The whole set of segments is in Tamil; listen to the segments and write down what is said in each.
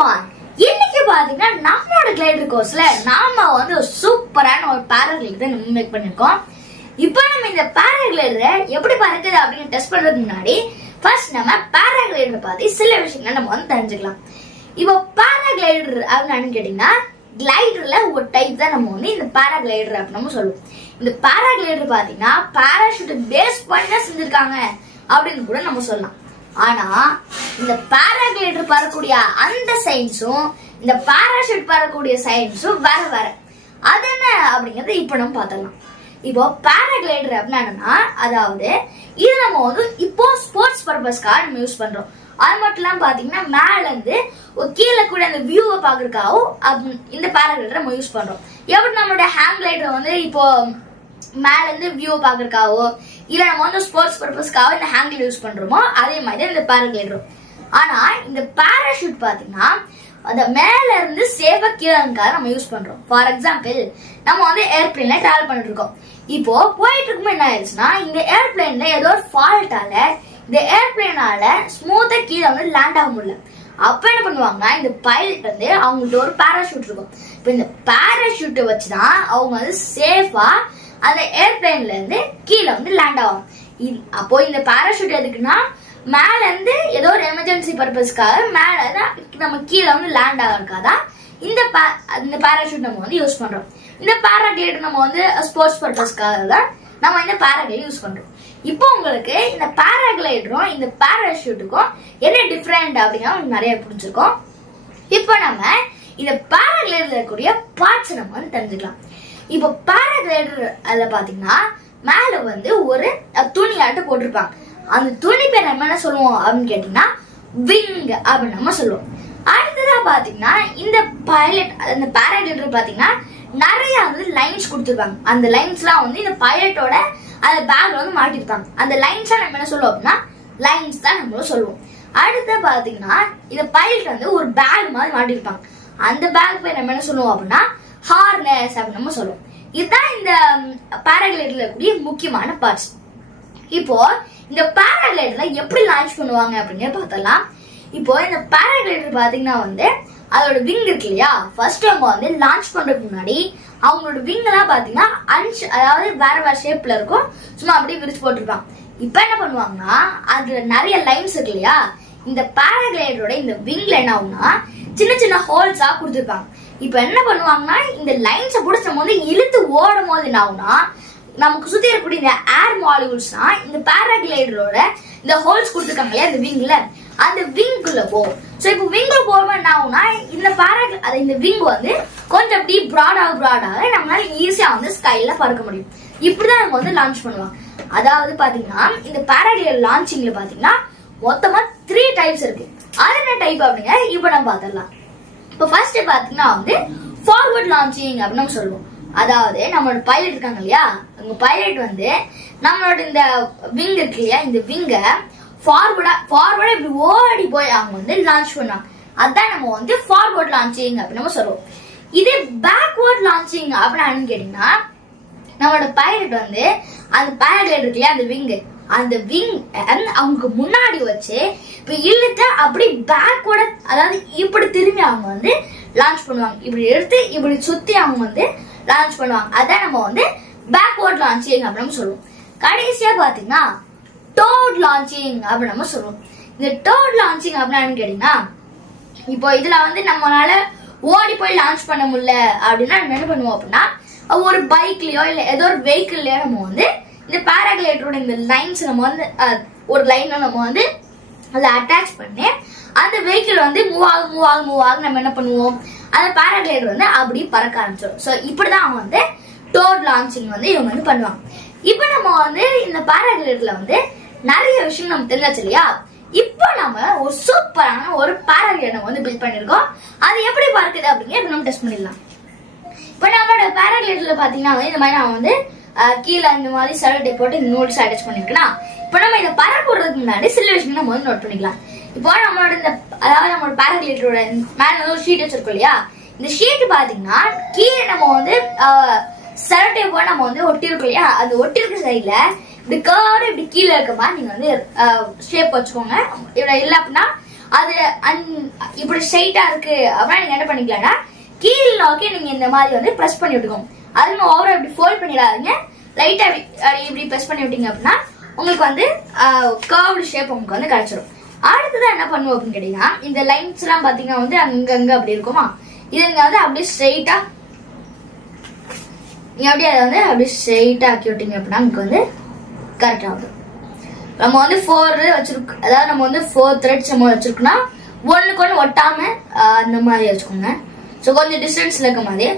everyone. இன்னைக்கு பாத்தீங்கன்னா நம்மளோட கிளைடர் கோர்ஸ்ல நாம வந்து ஒரு சூப்பரான ஒரு பாராகிளைடர் நம்ம மேக் பண்ணிருக்கோம். இப்போ நம்ம இந்த பாராகிளைடரை எப்படி பறக்குது அப்படின்னு டெஸ்ட் பண்றதுக்கு முன்னாடி ஃபர்ஸ்ட் நம்ம பாராகிளைடர் பத்தி சில விஷயங்களை நம்ம வந்து தெரிஞ்சுக்கலாம். இப்போ பாராகிளைடர் அப்படின்னு கேட்டீங்கன்னா கிளைடர்ல ஒரு டைப் தான் நம்ம வந்து இந்த பாராகிளைடர் அப்படின்னு நம்ம சொல்லுவோம். இந்த பாராகிளைடர் பாத்தீங்கன்னா பாராஷூட் பேஸ் பண்ணி தான் செஞ்சிருக்காங்க அப்படின்னு கூட நம்ம சொல்லலாம். ஆனா இந்த பாராகிளைடர் பறக்கூடிய அந்த சயின்ஸும் இந்த பாராஷூட் பறக்கூடிய சயின்ஸும் வேற வேற. அது என்ன அப்படிங்கறத இப்ப நம்ம பார்த்தலாம். இப்போ பாராகிளைடர் அப்படின்னா அதாவது இது நம்ம வந்து இப்போ ஸ்போர்ட்ஸ் பர்பஸ்க்காக நம்ம யூஸ் பண்றோம். அது மட்டும் இல்லாம பாத்தீங்கன்னா மேல இருந்து கீழே கூட அந்த வியூவை பாக்குறதுக்காகவும் இந்த பாராகிளைடர் நம்ம யூஸ் பண்றோம். எப்படி நம்மளோட ஹேங் கிளைடர் வந்து இப்போ மேல இருந்து வியூ பாக்குறதுக்காகவோ இல்ல நம்ம வந்து ஸ்போர்ட்ஸ் பர்பஸ்க்காக இந்த ஹேங்கிள் யூஸ் பண்றோமோ அதே மாதிரி இந்த பாராகிளைடர். ஆனா இந்த பாராஷூட் பாத்தீங்கன்னா அந்த மேல இருந்து சேஃபா கீழே நம்ம யூஸ் பண்றோம். ஃபார் எக்ஸாம்பிள் நம்ம வந்து ஏர்பிளேன்ல டிராவல் பண்ணிட்டு இருக்கோம். இப்போ போயிட்டு இருக்கும்போது என்ன ஆயிடுச்சுன்னா இந்த ஏர்பிளேன்ல ஏதோ ஒரு ஃபால்ட்டால இந்த ஏர்பிளேனால ஸ்மூத்தா கீழே வந்து லேண்ட் ஆக முடியல. அப்ப என்ன பண்ணுவாங்கன்னா இந்த பைலட் வந்து அவங்கள்ட்ட ஒரு பாராஷூட் இருக்கும். இப்போ இந்த பாராஷூட்டை வச்சுதான் அவங்க வந்து சேஃபா அந்த ஏர்பிளேன்ல இருந்து கீழே வந்து லேண்ட் ஆகும். அப்போ இந்த பாராஷூட் எதுக்குன்னா மேல இருந்து ஏதோ ஒரு எமர்ஜென்சி பர்பஸ்க்காக மேல நம்ம கீழே வந்து லேண்ட் ஆகிறதுக்காக இந்த பாராஷூட் நம்ம வந்து யூஸ் பண்றோம். இந்த பாராகிளைடர் நம்ம வந்து ஸ்போர்ட்ஸ் பர்பஸ்க்காக தான் நம்ம இந்த பாராகிளைடர் யூஸ் பண்றோம். இப்போ உங்களுக்கு இந்த பாராகிளைடரும் இந்த பாராஷூட்டுக்கும் என்ன டிஃபரெண்ட் அப்படின்னா நிறைய புரிஞ்சிருக்கோம். இப்போ நம்ம இந்த பாராகிளைடர்ல இருக்கக்கூடிய பார்ட்ஸ் நம்ம வந்து தெரிஞ்சுக்கலாம். இப்போ பாராகிளைடர் அதுல பாத்தீங்கன்னா மேல வந்து ஒரு துணி ஆட்டு போட்டிருப்பாங்க. அந்த துணி பேர் நம்ம என்ன சொல்லுவோம் அப்படின்னு கேட்டீங்கன்னா விங் அப்படின்னு நம்ம சொல்லுவோம். அடுத்ததா பாத்தீங்கன்னா இந்த பைலட் அந்த பாராகிளைடர் பாத்தீங்கன்னா நிறைய வந்து லைன்ஸ் கொடுத்துருப்பாங்க. அந்த லைன்ஸ் எல்லாம் வந்து இந்த பைலட்டோட அந்த பேக்ல வந்து மாட்டிருப்பாங்க. அந்த லைன்ஸ் நம்ம என்ன சொல்லுவோம் அப்படின்னா லைன்ஸ் தான் நம்ம சொல்லுவோம். அடுத்து பாத்தீங்கன்னா இந்த பைலட் வந்து ஒரு பேக் மாதிரி மாட்டிருப்பாங்க. அந்த பேக் பேர் நம்ம என்ன சொல்லுவோம் அப்படின்னா ஹார்னஸ் அப்படின்னு நம்ம சொல்லுவோம். இதுதான் இந்த பாராகிளைடர்ல இருக்கக்கூடிய முக்கியமான பார்ட்ஸ். இப்போ இந்த பாராகிளைடர்ல எப்படி லான்ச் பண்ணுவாங்க அப்படின்னு பார்த்தலாம். இப்போ இந்த பாராகிளைடர் பாத்தீங்கன்னா வந்து அதோட விங் இருக்கு இல்லையா, ஃபர்ஸ்ட் அவங்க வந்து லான்ச் பண்றதுக்கு முன்னாடி அவங்களோட விங் எல்லாம் பாத்தீங்கன்னா அதாவது வேற வேற ஷேப்ல இருக்கும், சும்மா அப்படியே விரிச்சு போட்டிருப்பாங்க. இப்ப என்ன பண்ணுவாங்கன்னா அதுல நிறைய லைன்ஸ் இருக்கு இல்லையா, இந்த பாராகிளைடரோட இந்த விங்ல என்ன ஆகும்னா சின்ன சின்ன ஹோல்ஸா கொடுத்துருப்பாங்க. இப்ப என்ன பண்ணுவாங்கன்னா இந்த லைன்ஸை பிடிச்ச நம்ம வந்து இழுத்து ஓடும் போது என்ன ஆகும்னா நமக்கு சுத்தி இருக்கக்கூடிய இந்த ஏர் மாலிகூல்ஸ்னா இந்த பாராகிளைடரோட இந்த ஹோல்ஸ் கொடுத்துருக்காங்க இல்லையா இந்த விங்ல, அந்த விங்குள்ள போகும். சோ இப்போ விங்குள்ள போகும்போது என்ன ஆகும்னா இந்த விங் வந்து கொஞ்சம் அப்படி ப்ராடாக நம்மளால ஈஸியா வந்து ஸ்கைல பறக்க முடியும். இப்படிதான் நம்ம வந்து லான்ச் பண்ணுவாங்க. அதாவது பாத்தீங்கன்னா இந்த பாராகிளைடர் லான்ச்சிங்ல பாத்தீங்கன்னா மொத்தமா 3 டைப்ஸ் இருக்கு. அது என்ன டைப் அப்படிங்க இப்ப நம்ம பாத்திரலாம். இப்போ ஃபர்ஸ்ட் பாத்தீங்கன்னா வந்து ஃபார்வர்ட் லான்ச்சிங் அப்படின்னு நம்ம சொல்லுவோம். அதாவது நம்மளோட பைலட் இருக்காங்க இல்லையா, உங்க பைலட் வந்து நம்மளோட இந்த விங் இருக்கு இல்லையா, இந்த விங்க ஃபார்வர்டா இப்படி ஓடி போய் அவங்க வந்து லான்ச் பண்ணுவாங்க. அதான் நம்ம வந்து ஃபார்வர்ட் லான்ச்சிங் அப்படின்னு நம்ம சொல்லுவோம். இதே பேக்வர்ட் லான்ச்சிங் அப்படின்னு கேட்டீங்கன்னா நம்மளோட பைலட் வந்து அந்த பாராகிளைடர் இருக்கு இல்லையா அந்த விங் அவங்க முன்னாடி வச்சு இப்ப இழுத்து அப்படி பேக்வர்ட அதாவது இப்படி திரும்பி அவங்க வந்து லான்ச் பண்ணுவாங்க. இப்படி எடுத்து இப்படி சுத்தி அவங்க வந்து லான்ச் பண்ணுவாங்க. அதான் நம்ம வந்து பேக்வர்ட் லான்ச்சிங் அப்படின்னு சொல்லுவோம். கடைசியா பாத்தீங்கன்னா டோட் லான்ச்சிங் அப்படின்னு நம்ம சொல்லுவோம். இந்த டோட் லான்ச்சிங் அப்படின்னு கேட்டீங்கன்னா இப்போ இதுல வந்து நம்மளால ஓடி போய் லான்ச் பண்ண முடியல அப்படின்னா நம்ம என்ன பண்ணுவோம் அப்படின்னா ஒரு பைக்லயோ இல்ல ஏதோ ஒரு வெஹிக்கிள்லயோ நம்ம வந்து இந்த பாராகிளைடரோட இந்த லைன்ஸ் நம்ம வந்து ஒரு லைன்ல நம்ம வந்து அதை அட்டாச் பண்ணி அந்த வெஹிக்கிள் வந்து மூவ் ஆக நம்ம என்ன பண்ணுவோம் அந்த பாராகிளைடர் வந்து அப்படி பறக்க ஆரம்பிச்சிடும். சோ இப்படிதான் அவங்க வந்து டோட் லான்ச்சிங் வந்து இவங்க வந்து பண்ணுவாங்க. இப்ப நம்ம வந்து இந்த பாராகிளைடர்ல வந்து நிறைய விஷயம் நம்ம தெரிஞ்சாச்சு இல்லையா. இப்போ நம்ம ஒரு சூப்பரான ஒரு பாராகிளைடர் வந்து பில்ட் பண்ணிருக்கோம். அது எப்படி பறக்குது அப்படிங்க நம்ம டெஸ்ட் பண்ணிடலாம். இப்ப நம்மளோட பாராகிளைடர்ல பாத்தீங்கன்னா இந்த மாதிரி நான் வந்து கீழே இந்த மாதிரி செலோடேப் போட்டு இந்த நோட்ஸ் அட்டாச் பண்ணிருக்கலாம். இப்ப நம்ம இதை பறக்க விடுறதுக்கு முன்னாடி சில விஷயம் நம்ம வந்து நோட் பண்ணிக்கலாம். இப்போ நம்மளோட அதாவது நம்மளோட பாராகிளைடரோட மேல வந்து ஒரு ஷீட் வச்சிருக்கோம் இல்லையா, இந்த ஷீட் பாத்தீங்கன்னா கீழே நம்ம வந்து செலோடேப் நம்ம வந்து ஒட்டி இருக்கோம் இல்லையா, அந்த ஒட்டி இருக்க சைட்ல இப்படி கர்வ் இப்படி கீழே இருக்க மாதிரி நீங்க வந்து ஷேப் வச்சுக்கோங்க. இப்படி இல்ல அப்படின்னா அது இப்படி ஸ்ட்ரைட்டா இருக்கு அப்படின்னா நீங்க என்ன பண்ணிக்கலாம்னா கீழ் நோக்கி நீங்க இந்த மாதிரி வந்து பிரஸ் பண்ணி விட்டுக்கோங்க. அதுவும் ஓவரா இப்படி ஃபோல்ட் பண்ணிடாதீங்க. லைட்டா இப்படி பிரஸ் பண்ணி விட்டீங்க அப்படின்னா உங்களுக்கு வந்து கர்வ்டு ஷேப் உங்களுக்கு வந்து கிடைச்சிடும். அடுத்ததான் என்ன பண்ணுவோம் அப்படின்னு கேட்டீங்கன்னா இந்த லைன்ஸ் எல்லாம் பாத்தீங்கன்னா வந்து அங்கங்க அப்படி இருக்குமா, இது நீங்க வந்து அப்படியே ஸ்ட்ரெயிட்டா நீங்க அப்படியே அதை வந்து அப்படியே ஸ்ட்ரெயிட்டா ஆக்கி விட்டீங்க அப்படின்னா உங்களுக்கு வந்து கரெக்டா ஆகும். நம்ம வந்து 4 வச்சிருக்கோம், அதாவது நம்ம வந்து 4 த்ரெட்ஸ் நம்ம வச்சிருக்கோம்னா ஒண்ணுக்கு ஒண்ணு ஒட்டாம அந்த மாதிரி வச்சுக்கோங்க. ஸோ கொஞ்சம் டிஸ்டன்ஸ்ல இருக்க மாதிரி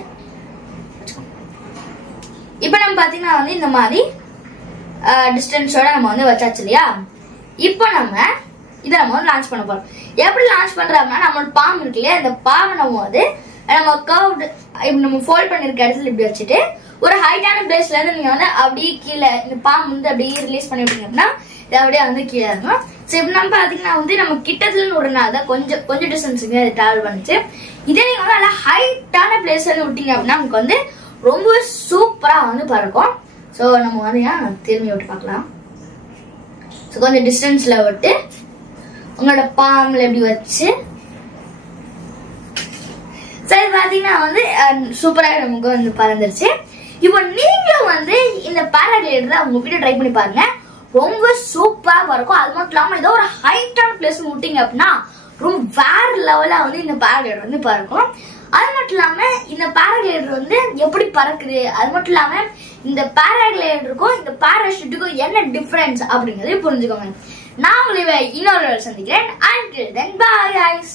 இப்ப நம்ம பாத்தீங்கன்னா வந்து இந்த மாதிரி டிஸ்டன்ஸோட நம்ம வந்து வச்சாச்சு இல்லையா. இப்போ நம்ம இதை நம்ம வந்து லான்ச் பண்ண போறோம். எப்படி லான்ச் பண்றோம்னா நம்மளோட பாம் இருக்கு இல்லையா, இந்த பாம் நம்ம வந்து நம்ம கர்வ்டு இப்படி நம்ம ஃபோல்ட் பண்ணிருக்க இடத்துல இப்படி வச்சுட்டு ஒரு ஹைட்டான பிளேஸ்ல இருந்து நீங்க வந்து அப்படியே கீழே இந்த பாம் வந்து அப்படியே ரிலீஸ் பண்ணி விட்டீங்க அப்படின்னா இது அப்படியே வந்து கீழே இருக்கும். ஸோ இப்ப நம்ம பாத்தீங்கன்னா வந்து நம்ம கிட்டத்துல ஒரு நாள் தான் கொஞ்சம் டிஸ்டன்ஸுங்க இது டிராவல் பண்ணிச்சு. இதே நீங்க வந்து நல்லா ஹைட்டான பிளேஸ்ல இருந்து விட்டீங்க அப்படின்னா நமக்கு வந்து ரொம்ப சூப்பரா வந்து பறக்கும். ஸோ நம்ம வந்து திரும்பி விட்டு பார்க்கலாம். ஸோ கொஞ்சம் டிஸ்டன்ஸ்ல விட்டு உங்களோட பாம்ல எப்படி வச்சு சரி பாத்தீங்கன்னா வந்து சூப்பராக நமக்கு வந்து பறந்துருச்சு. இப்போ நீங்களும் வந்து இந்த பேராகிளைடர் உங்க வீட்டை ட்ரை பண்ணி பாருங்க, ரொம்ப சூப்பரா பறக்கும். அது மட்டும் இல்லாம ஏதோ ஒரு ஹைட்டான பிளேஸ் விட்டீங்க அப்படின்னா ரொம்ப வேற லெவலா வந்து இந்த பேராகிளைடர் வந்து பறக்கும். அது மட்டும் இல்லாம இந்த பேராகிளைடர் வந்து எப்படி பறக்குது, அது மட்டும் இல்லாம இந்த பேராகிளைடருக்கும் இந்த பேராஷூட்டுக்கும் என்ன டிஃபரன்ஸ் அப்படிங்கறத புரிஞ்சுக்கோங்க. நான் உங்களை இன்னொரு சந்திக்கிறேன். Until then, bye guys.